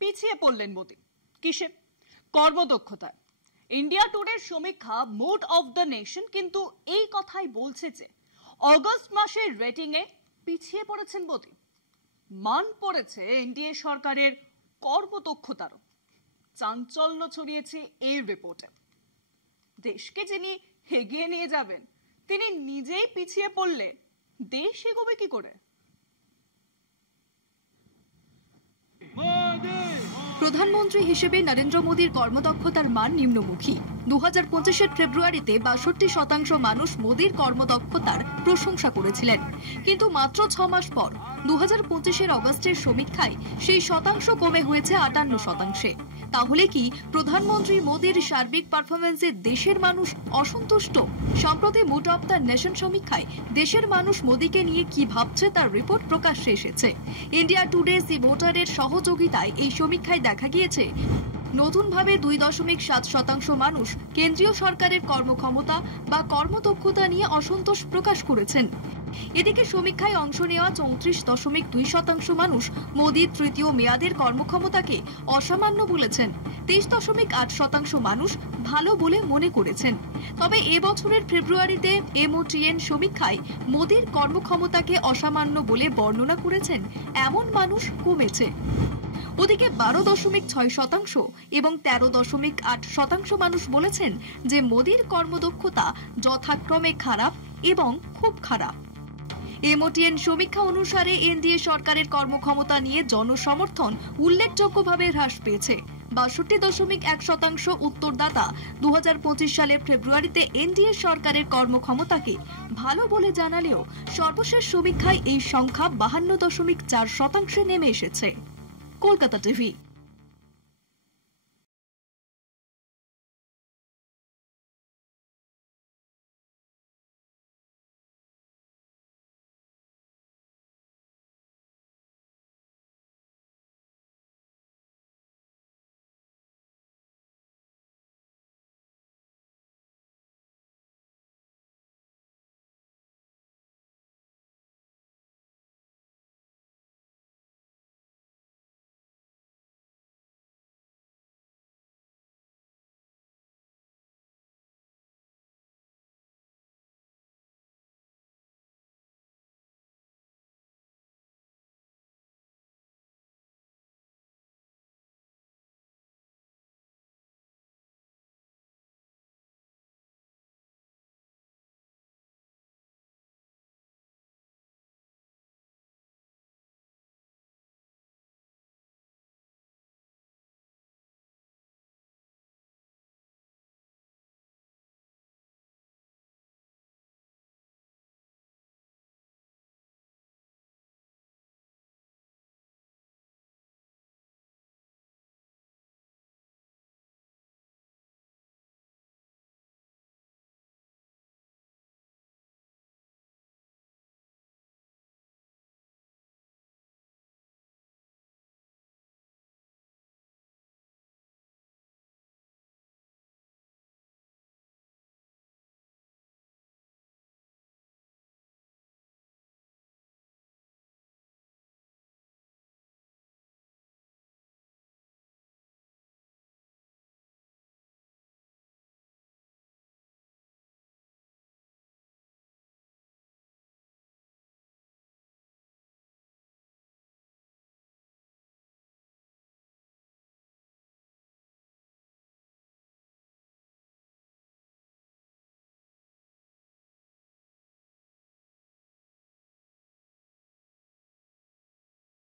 পিছিয়ে পড়লেন মোদী। কিসে? কর্মদক্ষতায়। ইন্ডিয়া টুডের সমীক্ষা মুড অফ দ্য নেশন কিন্তু এই কথাই বলছে যে অগস্ট মাসের রেটিং এ পিছিয়ে পড়েছেন মোদী। মান পড়েছে এনডিএ সরকারের কর্মদক্ষতারও। চাঞ্চল্য ছড়িয়েছে এই রিপোর্টে। দেশকে যিনি এগিয়ে নিয়ে যাবেন তিনি নিজেই পিছিয়ে পড়লে দেশ এগোবে কি করে? প্রধানমন্ত্রী হিসেবে নরেন্দ্র মোদীর কর্মদক্ষতার মান নিম্নমুখী। 2025-এর ফেব্রুয়ারিতে 62% মানুষ মোদীর কর্মদক্ষতার প্রশংসা করেছিলেন, কিন্তু মাত্র 6 মাস পর 2025-এর অগস্টের সমীক্ষায় সেই শতাংশ কমে হয়েছে 58%। তাহলে কি প্রধানমন্ত্রী মোদীর সার্বিক পারফরমেন্সে দেশের মানুষ অসন্তুষ্ট? সম্প্রতি মুড অফ দ্য নেশন সমীক্ষায় দেশের মানুষ মোদীকে নিয়ে কি ভাবছে তার রিপোর্ট প্রকাশ্যে এসেছে। ইন্ডিয়া টুডে সি ভোটারের সহযোগিতায় এই সমীক্ষায় দেখা গিয়েছে নতুনভাবে 2.7% মানুষ কেন্দ্রীয় সরকারের কর্মক্ষমতা বা কর্মদক্ষতা নিয়ে অসন্তোষ প্রকাশ করেছেন। এদিকে সমীক্ষায় অংশ নেওয়া 34.2% মানুষ মোদীর তৃতীয় মেয়াদের কর্মক্ষমতাকে অসামান্য বলেছেন। 23.8% মানুষ ভালো বলে মনে করেছেন। তবে এবছরের ফেব্রুয়ারিতে এমওটিএন সমীক্ষায় মোদীর কর্মক্ষমতাকে অসামান্য বলে বর্ণনা করেছেন এমন মানুষ কমেছে। ওদিকে 12.6% এবং 13.8% মানুষ বলেছেন যে মোদীর কর্মদক্ষতা যথাক্রমে খারাপ এবং খুব খারাপ। এমওটিএন সমীক্ষা অনুসারে এনডিএ সরকারের কর্মক্ষমতা নিয়ে জনসমর্থন উল্লেখযোগ্যভাবে হ্রাস পেয়েছে। 62.1% উত্তরদাতা 2025 সালের ফেব্রুয়ারিতে এনডিএ সরকারের কর্মক্ষমতাকে ভালো বলে জানালেও সর্বশেষ সমীক্ষায় এই সংখ্যা 52.4% নেমে এসেছে। কলকাতা টিভি।